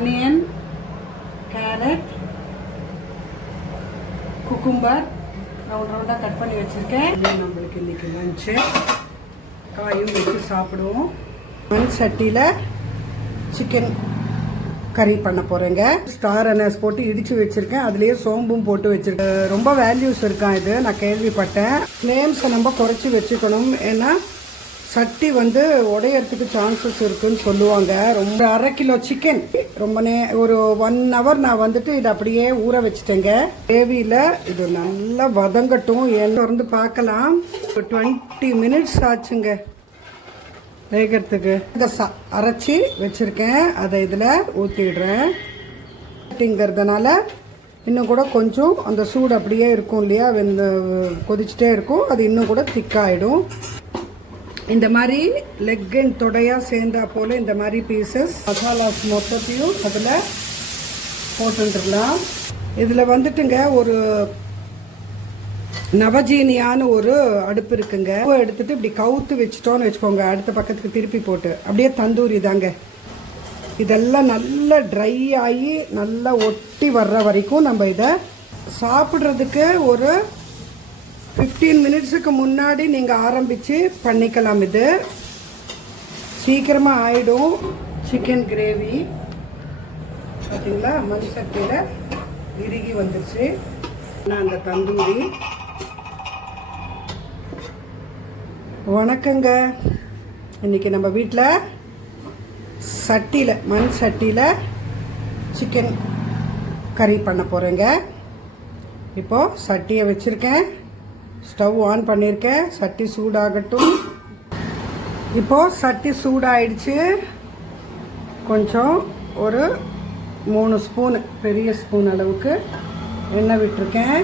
Onion, carrot, cucumber ரவுண்டாக cut பண்ணி வச்சுருக்கேன். நம்மளுக்கு இன்றைக்கி லஞ்சு காயும் வச்சு சாப்பிடுவோம். மண் சட்டியில் சிக்கன் கறி பண்ண போகிறேங்க. ஸ்டார் அனஸ் போட்டு இடித்து வச்சுருக்கேன். அதுலேயே சோம்பும் போட்டு வச்சுருக்கேன். ரொம்ப வேல்யூஸ் இருக்கான் இது, நான் கேள்விப்பட்டேன். ஃப்ளேம்ஸை நம்ம குறைச்சி வச்சுக்கணும். ஏன்னா சட்டி உடையறதுக்கு சான்சஸ் இருக்குன்னு சொல்லுவாங்க. ரொம்ப 1/2 கிலோ சிக்கன் ரொம்ப ஒரு 1 hour நான் இதை அப்படியே ஊற வச்சுட்டேங்க. கிரேவியில் இது நல்லா வதங்கட்டும். திறந்து பார்க்கலாம். 20 minutes ஆச்சுங்க வேகிறதுக்கு. இதை அரைச்சி வச்சுருக்கேன், அதை இதில் ஊற்றிடுறேன். அப்படிங்கிறதுனால இன்னும் கூட கொஞ்சம் அந்த சூடு அப்படியே இருக்கும் இல்லையா, கொதிச்சுட்டே இருக்கும். அது இன்னும் கூட திக்காயிடும். இந்த மாதிரி லெக் அண்ட் தொடையாக சேர்ந்தா போல் இந்த மாதிரி பீசஸ் மசாலாஸ் மொத்தத்தையும் அதில் போட்டுடலாம். இதில் வந்துட்டுங்க ஒரு நவஜீனியான ஒரு அடுப்பு இருக்குங்க. எடுத்துட்டு இப்படி கவுத்து வச்சுட்டோன்னு வச்சுக்கோங்க, அடுத்த பக்கத்துக்கு திருப்பி போட்டு அப்படியே தந்தூரி தாங்க. இதெல்லாம் நல்லா ட்ரை ஆகி நல்லா ஒட்டி வர்ற வரைக்கும் நம்ம இதை சாப்பிட்றதுக்கு ஒரு 15 minutesக்கு முன்னாடி நீங்கள் ஆரம்பித்து பண்ணிக்கலாம். இது சீக்கிரமாக ஆகிடும். சிக்கன் கிரேவி பார்த்தீங்களா, மண் சட்டியில் இறுகி வந்துருச்சு. நான் அந்த தந்தூரி. வணக்கங்க. இன்றைக்கி நம்ம வீட்டில் சட்டியில் மண் சட்டியில் சிக்கன் கறி பண்ண போகிறேங்க. இப்போது சட்டியை வச்சுருக்கேன், ஸ்டவ் ஆன் பண்ணியிருக்கேன். சட்டி சூடாகட்டும். இப்போது சட்டி சூடாயிடுச்சு. கொஞ்சம் ஒரு 3 ஸ்பூன், பெரிய ஸ்பூன் அளவுக்கு எண்ணெய் விட்டுருக்கேன்.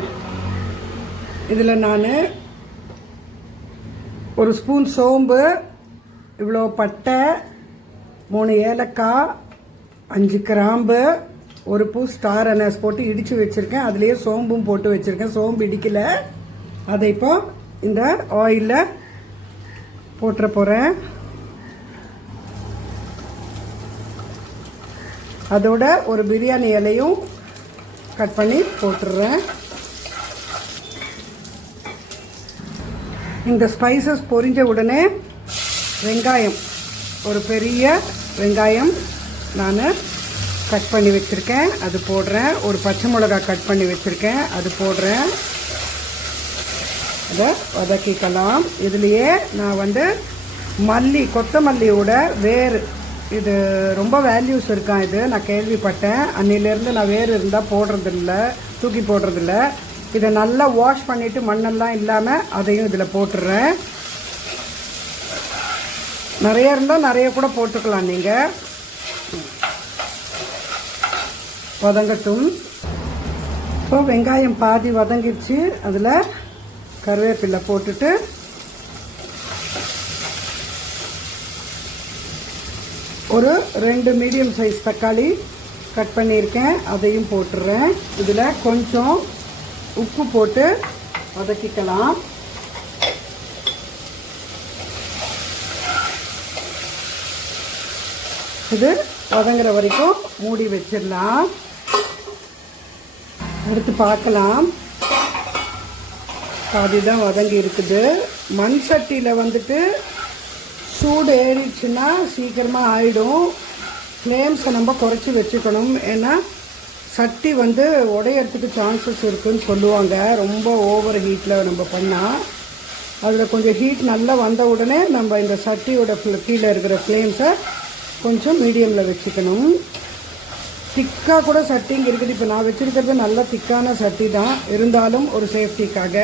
இதில் நான் ஒரு ஸ்பூன் சோம்பு, இவ்வளோ பட்டை, 3 ஏலக்காய், 5 கிராம்பு, ஒரு பூ ஸ்டார் அனஸ் போட்டு இடித்து வச்சுருக்கேன். அதுலேயே சோம்பும் போட்டு வச்சுருக்கேன். சோம்பு இடிக்கலை. அதை இப்போ இந்த ஆயிலில் போட்டுற போகிறேன். அதோட ஒரு பிரியாணி இலையும் கட் பண்ணி போட்டுடுறேன். இந்த ஸ்பைசஸ் பொரிஞ்ச உடனே வெங்காயம், ஒரு பெரிய வெங்காயம் நான் கட் பண்ணி வச்சுருக்கேன், அது போடுறேன். ஒரு பச்சை மிளகாய் கட் பண்ணி வச்சுருக்கேன், அது போடுறேன். அதை வதக்கிக்கலாம். இதுலேயே நான் மல்லி, கொத்தமல்லியோட வேறு, இது ரொம்ப வேல்யூஸ் இருக்கான் இது, நான் கேள்விப்பட்டேன். அன்னிலேருந்து நான் வேறு இருந்தால் போடுறதில்ல, தூக்கி போடுறதில்ல. இதை நல்லா வாஷ் பண்ணிவிட்டு மண்ணெல்லாம் இல்லாமல் அதையும் இதில் போட்டுடுறேன். நிறைய இருந்தால் நிறைய கூட போட்டுக்கலாம் நீங்கள். வதங்கட்டும். இப்போ வெங்காயம் பாதி வதங்கிடுச்சு. அதில் கருவேப்பிலை போட்டுட்டு ஒரு 2 மீடியம் சைஸ் தக்காளி கட் பண்ணியிருக்கேன், அதையும் போட்டுடுறேன். இதில் கொஞ்சம் உப்பு போட்டு வதக்கிக்கலாம். இது வதங்குற வரைக்கும் மூடி வச்சிடலாம். எடுத்து பார்க்கலாம். பாதி தான் வதங்கி இருக்குது. மண் சட்டியில் சூடு ஏறிடுச்சுன்னா சீக்கிரமாக ஆகிடும். ஃப்ளேம்ஸை நம்ம குறைச்சி வச்சுக்கணும். ஏன்னா சட்டி உடையறதுக்கு சான்சஸ் இருக்குதுன்னு சொல்லுவாங்க. ரொம்ப ஓவர் ஹீட்டில் நம்ம பண்ணால் அதில் கொஞ்சம் ஹீட் நல்லா வந்த உடனே நம்ம இந்த சட்டியோட கீழே இருக்கிற ஃப்ளேம்ஸை கொஞ்சம் மீடியமில் வச்சுக்கணும். திக்காக கூட சட்டிங்க இருக்குது. இப்போ நான் வச்சுருக்கிறது நல்ல திக்கான சட்டி தான், இருந்தாலும் ஒரு சேஃப்டிக்காக.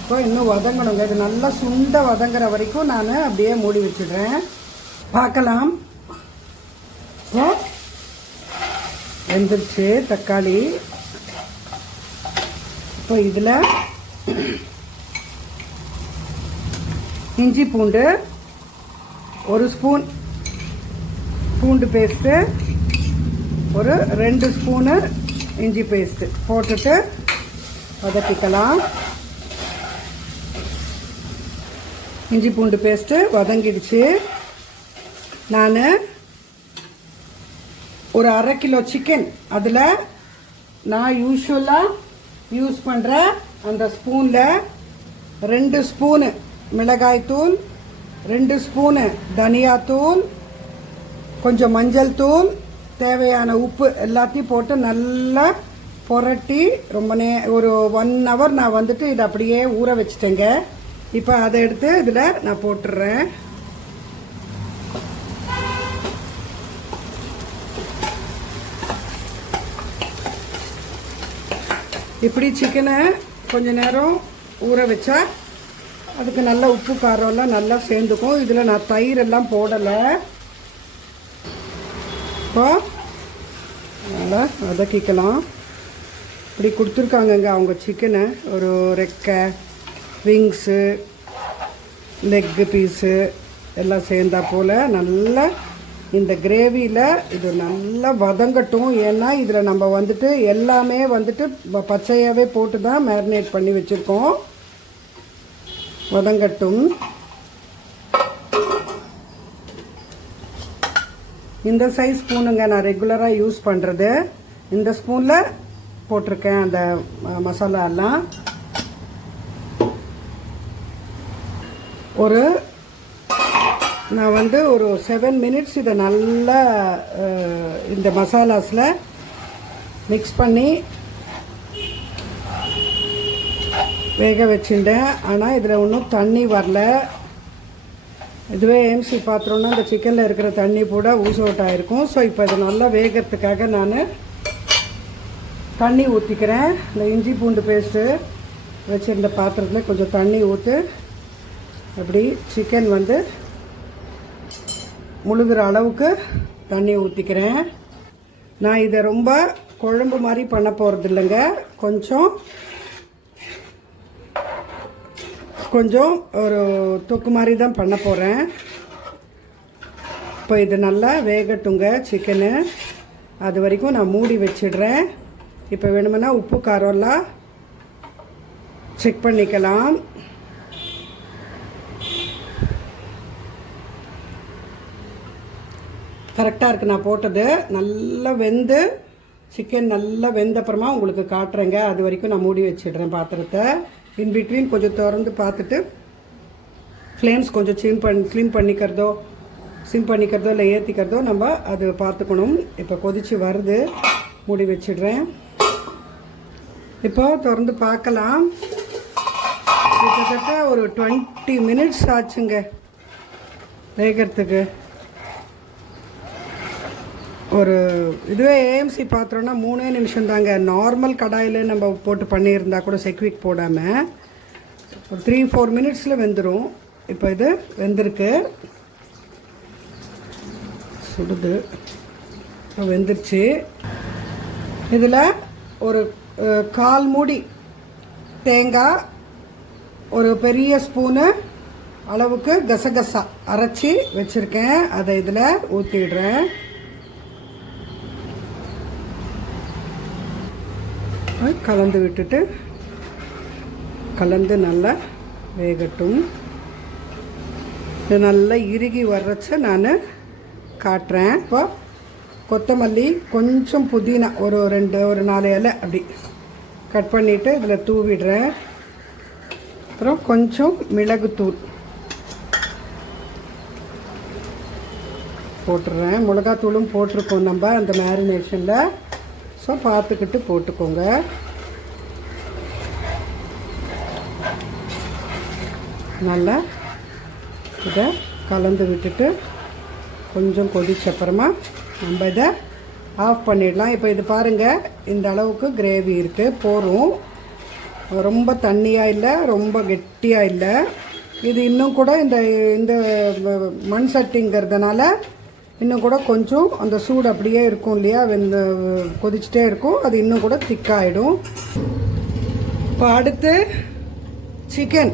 இப்போ இன்னும் வதங்கணுங்க. இது நல்லா சுண்ட வதங்குற வரைக்கும் நான் அப்படியே மூடி வச்சுடுறேன். பார்க்கலாம். இப்போ வெந்துருச்சு தக்காளி. இப்போ இதில் இஞ்சி பூண்டு, 1 ஸ்பூன் பூண்டு பேஸ்ட்டு, ஒரு 2 ஸ்பூனு இஞ்சி பேஸ்ட்டு போட்டுட்டு வதக்கிக்கலாம். இஞ்சி பூண்டு பேஸ்ட்டு வதங்கிடுச்சு. நான் ஒரு 1/2 கிலோ சிக்கன். அதில் நான் யூஸ்வலாக யூஸ் பண்ணுற அந்த ஸ்பூனில் 2 ஸ்பூனு மிளகாய்த்தூள், 2 ஸ்பூனு தனியாத்தூள், கொஞ்சம் மஞ்சள் தூள், தேவையான உப்பு எல்லாத்தையும் போட்டு நல்லா புரட்டி ரொம்ப ஒரு 1 hour நான் வந்துட்டு இதை அப்படியே ஊற வச்சுட்டேங்க. இப்போ அதை எடுத்து இதில் நான் போட்டுடுறேன். இப்படி சிக்கனை கொஞ்ச நேரம் ஊற வச்சா அதுக்கு நல்ல உப்பு காரம்லாம் நல்லா சேர்ந்துக்கும். இதில் நான் தயிரெல்லாம் போடலை. இப்போ நல்லா வதக்கிக்கலாம். இப்படி கொடுத்துருக்காங்கங்க அவங்க சிக்கனை. ஒரு ரெக்கை, விங்ஸு, லெக்கு பீஸு எல்லாம் சேர்ந்தா போல் நல்லா இந்த கிரேவியில் இது நல்லா வதங்கட்டும். ஏன்னா இதில் நம்ம வந்துட்டு எல்லாமே வந்துட்டு பச்சையாகவே போட்டு தான் மேரினேட் பண்ணி வச்சுருக்கோம். வதங்கட்டும். இந்த சைஸ் ஸ்பூனுங்க நான் ரெகுலராக யூஸ் பண்ணுறது. இந்த ஸ்பூனில் போட்டிருக்கேன் அந்த மசாலா எல்லாம். நான் வந்து ஒரு 7 minutes இதை நல்லா இந்த மசாலாஸில் மிக்ஸ் பண்ணி வேக வச்சுட்டேன். ஆனால் இதில் ஒன்றும் தண்ணி வரல. இதுவே ஏஎம்சி பாத்திரம்னா இந்த சிக்கனில் இருக்கிற தண்ணி கூட ஊஸ் அவுட் ஆகிருக்கும். ஸோ இப்போ இதை நல்லா வேகிறதுக்காக நான் தண்ணி ஊற்றிக்கிறேன். இந்த இஞ்சி பூண்டு பேஸ்ட்டு வச்சுருந்த பாத்திரத்தில் கொஞ்சம் தண்ணி ஊற்று. அப்படி சிக்கன் வந்து முழுகிற அளவுக்கு தண்ணி ஊற்றிக்கிறேன். நான் இதை ரொம்ப குழம்பு மாதிரி பண்ண போகிறது இல்லைங்க. கொஞ்சம் ஒரு தொக்கு மாதிரி தான் பண்ண போகிறேன். இப்போ இது நல்லா வேகட்டுங்க சிக்கனு. அது வரைக்கும் நான் மூடி வச்சிடுறேன். இப்போ வேணுமென்னா உப்பு காரம்லாம் செக் பண்ணிக்கலாம். கரெக்டாக இருக்குது நான் போட்டது. நல்லா வெந்து சிக்கன் நல்லா வெந்த அப்புறமா உங்களுக்கு காட்டுறேங்க. அது வரைக்கும் நான் மூடி வச்சிடுறேன் பாத்திரத்தை. இன்பிட்வீன் கொஞ்சம் திறந்து பார்த்துட்டு ஃப்ளேம்ஸ் கொஞ்சம் ஸ்லிம் பண்ணிக்கிறதோ இல்லை ஏற்றிக்கிறதோ நம்ம அது பார்த்துக்கணும். இப்போ கொதிச்சு வருது. மூடி வச்சிடுறேன். இப்போ திறந்து பார்க்கலாம். கிட்டத்தட்ட ஒரு 20 minutes ஆச்சுங்க வேகிறதுக்கு. ஒரு இதுவே ஏஎம்சி பாத்திரம்னா 3 நிமிஷம் தாங்க. நார்மல் கடாயில் நம்ம போட்டு பண்ணியிருந்தா கூட செக்விக் போடாமல் ஒரு 3-4 minutesல வெந்துடும். இப்போ இது வெந்திருக்கு. சுடுது. இப்போ வெந்துருச்சு. இதில் ஒரு 1/4 மூடி தேங்காய், ஒரு பெரிய ஸ்பூனு அளவுக்கு கசகசா அரைச்சி வச்சுருக்கேன். அதை இதில் ஊற்றிடுறேன். கலந்து விட்டுட்டு கலந்து நல்லா வேகட்டும். இது நல்லா இறுகி வர்றச்ச நான் காட்டுறேன். இப்போ கொத்தமல்லி, கொஞ்சம் புதினா, ஒரு 4 இலை அப்படி கட் பண்ணிவிட்டு இதில் தூவிடுறேன். அப்புறம் கொஞ்சம் மிளகுத்தூள் போட்டுடுறேன். மிளகாத்தூளும் போட்டிருக்கோம் நம்ம அந்த மேரினேஷனில். ஸோ பார்த்துக்கிட்டு போட்டுக்கோங்க. நல்லா இதை கலந்து விட்டுட்டு கொஞ்சம் கொதிச்சப்புறமா நம்ம இதை ஆஃப் பண்ணிடலாம். இப்போ இது பாருங்கள், இந்த அளவுக்கு கிரேவி இருக்குது. போதும். ரொம்ப தண்ணியாக இல்லை, ரொம்ப கெட்டியாக இல்லை. இது இன்னும் கூட இந்த மண் சட்டிங்கிறதுனால இன்னும் கூட கொஞ்சம் அந்த சூடு அப்படியே இருக்கும் இல்லையா, கொதிச்சுட்டே இருக்கும். அது இன்னும் கூட திக்காயிடும். இப்போ அடுத்து சிக்கன்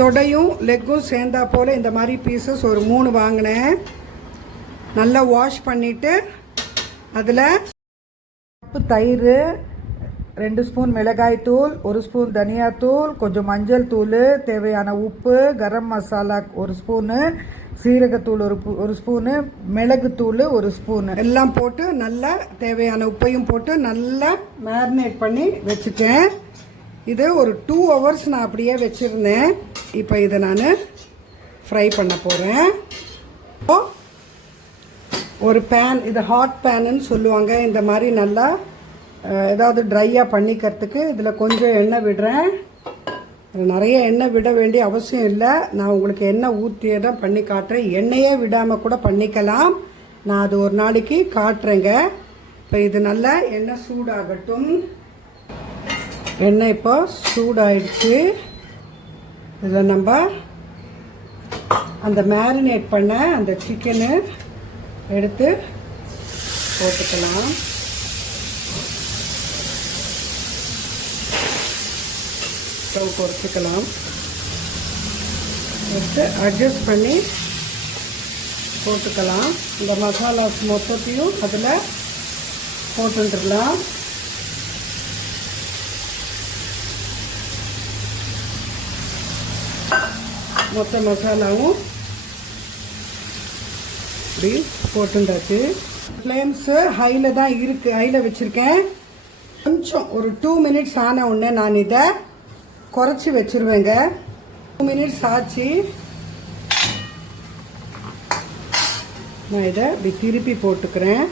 தொடையும் லெக்கும் சேர்ந்தா போல் இந்த மாதிரி பீசஸ் ஒரு 3 வாங்கினேன். நல்லா வாஷ் பண்ணிவிட்டு அதில் தயிர், 2 ஸ்பூன் மிளகாய் தூள், 1 ஸ்பூன் தனியாத்தூள், கொஞ்சம் மஞ்சள் தூள், தேவையான உப்பு, கரம் மசாலா 1 ஸ்பூனு, சீரகத்தூள் ஒரு ஸ்பூனு, மிளகுத்தூள் 1 ஸ்பூனு எல்லாம் போட்டு நல்லா தேவையான உப்பையும் போட்டு நல்லா மேரினேட் பண்ணி வச்சுட்டேன். இது ஒரு 2 ஹவர்ஸ் நான் அப்படியே வச்சுருந்தேன். இப்போ இதை நான் ஃப்ரை பண்ண போகிறேன். ஒரு பேன், இது ஹாட் பேனுன்னு சொல்லுவாங்க. இந்த மாதிரி நல்லா ஏதாவது ட்ரையாக பண்ணிக்கிறதுக்கு இதில் கொஞ்சம் எண்ணெய் விடுறேன். நிறைய எண்ணெய் விட வேண்டிய அவசியம் இல்லை. நான் உங்களுக்கு எண்ணெய் ஊற்றியே தான் பண்ணி காட்டுறேன். எண்ணெயே விடாமல் கூட பண்ணிக்கலாம். நான் அது ஒரு நாளைக்கு காட்டுறேங்க. இப்போ இது நல்லா எண்ணெய் சூடாகட்டும். எண்ணெய் இப்போ சூடாயிடுச்சு. இதில் நம்ம அந்த மேரினேட் பண்ண அந்த சிக்கனு எடுத்து போட்டுக்கலாம். ஸ்டவ் குறைச்சிக்கலாம். எடுத்து அட்ஜஸ்ட் பண்ணி போட்டுக்கலாம். இந்த மசாலாஸ் மொத்தத்தையும் அதில் போட்டுடலாம். மொத்த மசாலாவும் இப்படி போட்டுண்டாச்சு. ஃப்ளேம்ஸு ஹையில் தான் இருக்குது, ஹையில் வச்சுருக்கேன். கொஞ்சம் ஒரு 2 மினிட்ஸ் ஆன உடனே நான் இதை குறைச்சி வச்சுருவேங்க. 2 மினிட்ஸ் ஆச்சு. நான் இதை இப்படி திருப்பி போட்டுக்கிறேன்.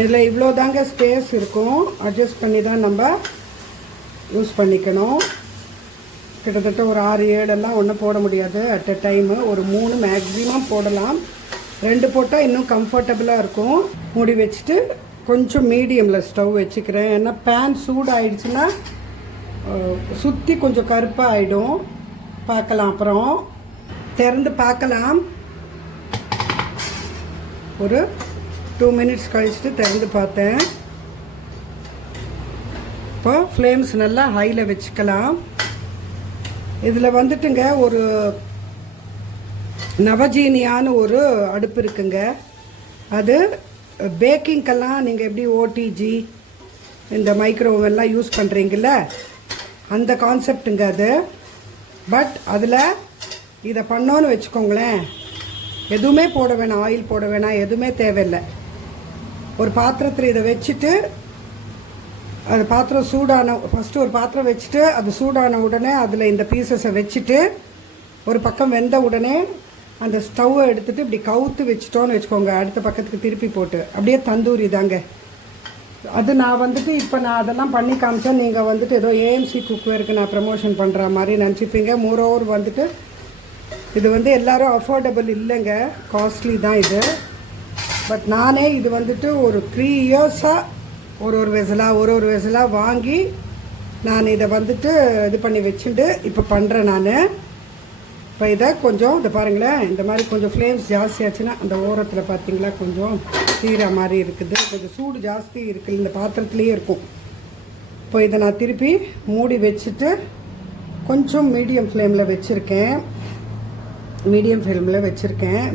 இதில் இவ்வளோ தாங்க ஸ்பேஸ் இருக்கும். அட்ஜஸ்ட் பண்ணி தான் நம்ம யூஸ் பண்ணிக்கணும். கிட்டத்தட்ட ஒரு 6-7 எல்லாம் ஒன்றும் போட முடியாது அட் எ டைமு. ஒரு 3 மேக்ஸிமம் போடலாம். 2 போட்டால் இன்னும் கம்ஃபர்டபுளாக இருக்கும். மூடி வச்சுட்டு கொஞ்சம் மீடியமில் ஸ்டவ் வச்சுக்கிறேன். ஏன்னா பேன் சூடு ஆயிடுச்சுன்னா சுற்றி கொஞ்சம் கருப்பாக ஆகிடும். பார்க்கலாம், அப்புறம் திறந்து பார்க்கலாம். ஒரு 2 மினிட்ஸ் கழிச்சுட்டு திறந்து பார்த்தேன். இப்போ ஃப்ளேம்ஸ் நல்லா ஹையில் வச்சுக்கலாம். இதில் வந்துட்டுங்க ஒரு நவஜீனியான ஒரு அடுப்பு இருக்குங்க. அது பேக்கிங்கெல்லாம் நீங்கள் எப்படி ஓடிஜி இந்த மைக்ரோவெல்லாம் யூஸ் பண்ணுறீங்கள, அந்த கான்செப்டுங்க அது. பட் அதில் இதை பண்ணோன்னு வச்சுக்கோங்களேன், எதுவுமே போட வேணாம், ஆயில் போட வேணாம், எதுவுமே தேவையில்லை. ஒரு பாத்திரத்தில் இதை வச்சுட்டு அது பாத்திரம் சூடான ஃபஸ்ட்டு ஒரு பாத்திரம் வச்சுட்டு அது சூடான உடனே அதில் இந்த பீசஸை வச்சுட்டு ஒரு பக்கம் வெந்த உடனே அந்த ஸ்டவ்வை எடுத்துகிட்டு இப்படி கவுத்து வச்சுட்டோன்னு வச்சுக்கோங்க. அடுத்த பக்கத்துக்கு திருப்பி போட்டு அப்படியே தந்தூரி தாங்க அது. நான் வந்துட்டு இப்போ நான் அதெல்லாம் பண்ணி காமிச்சேன். நீங்கள் வந்துட்டு ஏதோ ஏஎம்சி குக்வேருக்கு நான் ப்ரமோஷன் பண்ணுற மாதிரி நினச்சிப்பீங்க. மோரோவர் வந்துட்டு இது வந்து எல்லோரும் அஃபோர்டபுள் இல்லைங்க, காஸ்ட்லி தான் இது. பட் நானே இது வந்துட்டு ஒரு 3 இயர்ஸாக ஒரு வெசலாக வாங்கி நான் இதை வந்துட்டு இது பண்ணி வச்சுட்டு இப்போ பண்ணுறேன் நான். இப்போ இதை கொஞ்சம் இதை பாருங்களேன், இந்த மாதிரி கொஞ்சம் ஃப்ளேம்ஸ் ஜாஸ்தியாச்சுன்னா அந்த ஓரத்தில் பார்த்தீங்களா கொஞ்சம் தீர மாதிரி இருக்குது. கொஞ்சம் சூடு ஜாஸ்தி இருக்குது, இந்த பாத்திரத்துலேயே இருக்கும். இப்போ இதை நான் திருப்பி மூடி வச்சுட்டு கொஞ்சம் மீடியம் ஃப்ளேமில் வச்சுருக்கேன்.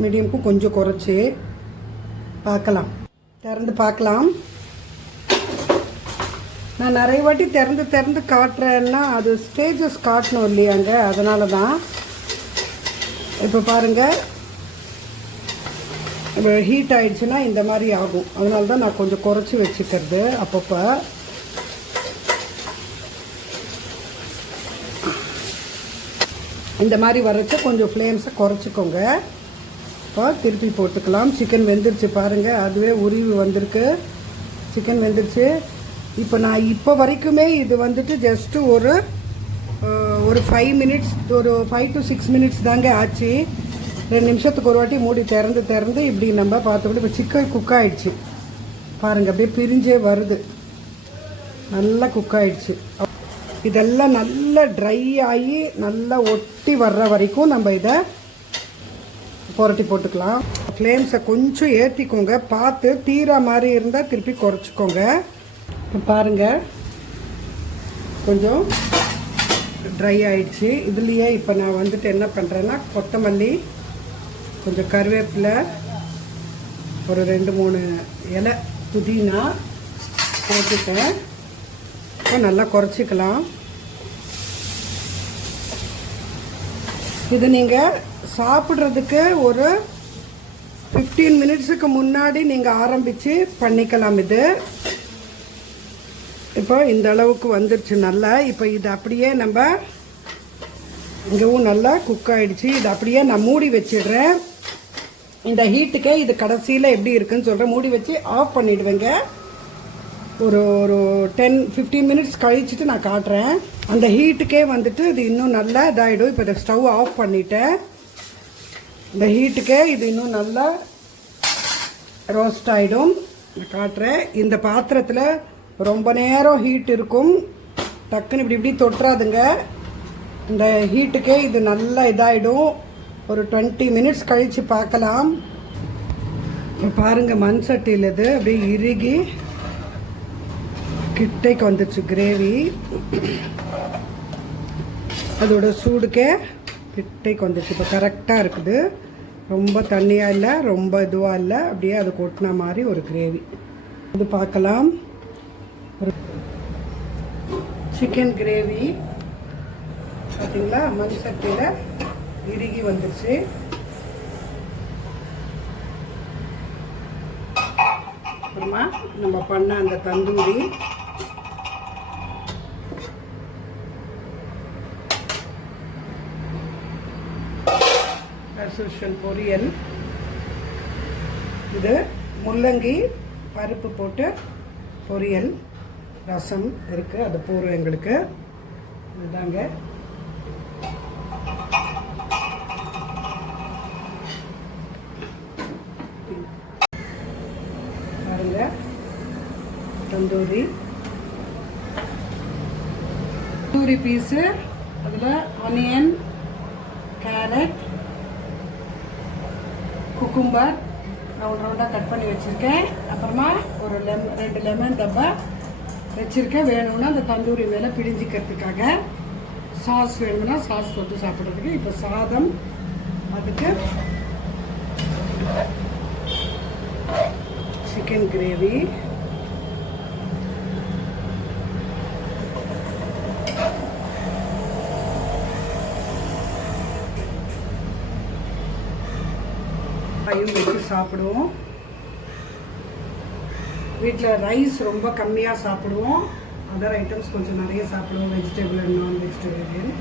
மீடியமுக்கும் கொஞ்சம் குறைச்சி பார்க்கலாம், திறந்து பார்க்கலாம். நான் நிறைய வாட்டி திறந்து காட்டுறேன்னா அது ஸ்டேஜஸ் காட்டணும் இல்லையாங்க, அதனால தான். இப்போ பாருங்கள், இப்போ ஹீட் ஆகிடுச்சுன்னா இந்த மாதிரி ஆகும். அதனால தான் நான் கொஞ்சம் குறைச்சி வச்சுக்கிறது அப்பப்போ. இந்த மாதிரி வரைச்சா கொஞ்சம் ஃப்ளேம்ஸை குறைச்சிக்கோங்க. இப்போ திருப்பி போட்டுக்கலாம். சிக்கன் வெந்துருச்சு பாருங்கள், அதுவே உருவி வந்திருக்கு. சிக்கன் வெந்துருச்சு. இப்போ நான் இப்போ வரைக்குமே இது வந்துட்டு ஜஸ்ட்டு ஒரு 5 மினிட்ஸ், ஒரு 5 to 6 மினிட்ஸ் தாங்க ஆச்சு. 2 நிமிஷத்துக்கு ஒரு வாட்டி மூடி திறந்து இப்படி நம்ம பார்த்துக்கிட்டு இப்போ சிக்கன் குக் ஆகிடுச்சு பாருங்கள். அப்படியே பிரிஞ்சே வருது, நல்லா குக் ஆகிடுச்சு. இதெல்லாம் நல்லா ட்ரை ஆகி நல்லா ஒட்டி வர்ற வரைக்கும் நம்ம இதை புரட்டி போட்டுக்கலாம். ஃப்ளேம்ஸை கொஞ்சம் ஏற்றிக்கோங்க, பார்த்து தீரா மாதிரி இருந்தால் திருப்பி குறைச்சிக்கோங்க. பாருங்கள் கொஞ்சம் ட்ரை ஆயிடுச்சு. இதுலேயே இப்போ நான் வந்துட்டு என்ன பண்ணுறேன்னா கொத்தமல்லி, கொஞ்சம் கருவேப்பிலை, ஒரு 2-3 இலை புதினா போட்டுட்டேன். இப்போ நல்லா குறைச்சிக்கலாம். இது நீங்கள் சாப்பிட்றதுக்கு ஒரு 15 மினிட்ஸுக்கு முன்னாடி நீங்கள் ஆரம்பித்து பண்ணிக்கலாம். இது இப்போ இந்த அளவுக்கு வந்துருச்சு நல்லா. இப்போ இது அப்படியே நம்ம இங்கேவும் நல்லா குக் ஆகிடுச்சு. இது அப்படியே நான் மூடி வச்சிடுறேன். இந்த ஹீட்டுக்கே இது கடைசியில் எப்படி இருக்குன்னு சொல்கிறேன். மூடி வச்சு ஆஃப் பண்ணிவிடுவேங்க. ஒரு 10-15 மினிட்ஸ் கழிச்சுட்டு நான் காட்டுறேன். அந்த ஹீட்டுக்கே வந்துட்டு இது இன்னும் நல்லா இதாகிடும். இப்போ இதை ஸ்டவ் ஆஃப் பண்ணிவிட்டேன். இந்த ஹீட்டுக்கே இது இன்னும் நல்லா ரோஸ்ட் ஆகிடும். நான் காட்டுறேன். இந்த பாத்திரத்தில் ரொம்ப நேரம் ஹீட் இருக்கும். டக்குன்னு இப்படி தொட்டுறாதுங்க. இந்த ஹீட்டுக்கே இது நல்லா இதாகிடும். ஒரு 20 மினிட்ஸ் கழித்து பார்க்கலாம். இப்போ பாருங்கள், மண் சட்டியில் இது அப்படியே இறுகி கிட்டைக்கு வந்துச்சு கிரேவி. அதோட சூடுக்கே கிட்டைக்கு வந்துச்சு. இப்போ கரெக்டாக இருக்குது. ரொம்ப தண்ணியாக இல்லை, ரொம்ப இதுவாக இல்லை. அப்படியே அது கொட்டின மாதிரி ஒரு கிரேவி. இது பார்க்கலாம். ஒரு சிக்கன் கிரேவி பார்த்தீங்களா, மண் சட்டியில் இறுகி வந்துருச்சு. அப்புறமா நம்ம பண்ண அந்த தந்தூரி, பொரியல், இது முள்ளங்கி பருப்பு போட்டு பொரியல், ரசம் இருக்குது. அது போகிறோம் எங்களுக்கு. இதுதாங்க. பாருங்க, தந்தூரி பீஸு, அதில் ஆனியன், கேரட், குக்கும்பர் ரவுண்டாக கட் பண்ணி வச்சுருக்கேன். அப்புறமா ஒரு 2 லெமன் டப்பா வச்சுருக்கேன். வேணும்னா அந்த தந்தூரி மேலே பிழிஞ்சிக்கிறதுக்காக. சாஸ் வேணும்னா சாஸ் தொட்டு சாப்பிட்றதுக்கு. இப்போ சாதம், அதுக்கு சிக்கன் கிரேவி, வச்சு சாப்பிடுவோம். வீட்டில் ரைஸ் ரொம்ப கம்மியாக சாப்பிடுவோம். அதர் ஐட்டம்ஸ் கொஞ்சம் நிறைய சாப்பிடுவோம். வெஜிடபிள் அண்ட் நான் வெஜிடேரியன்.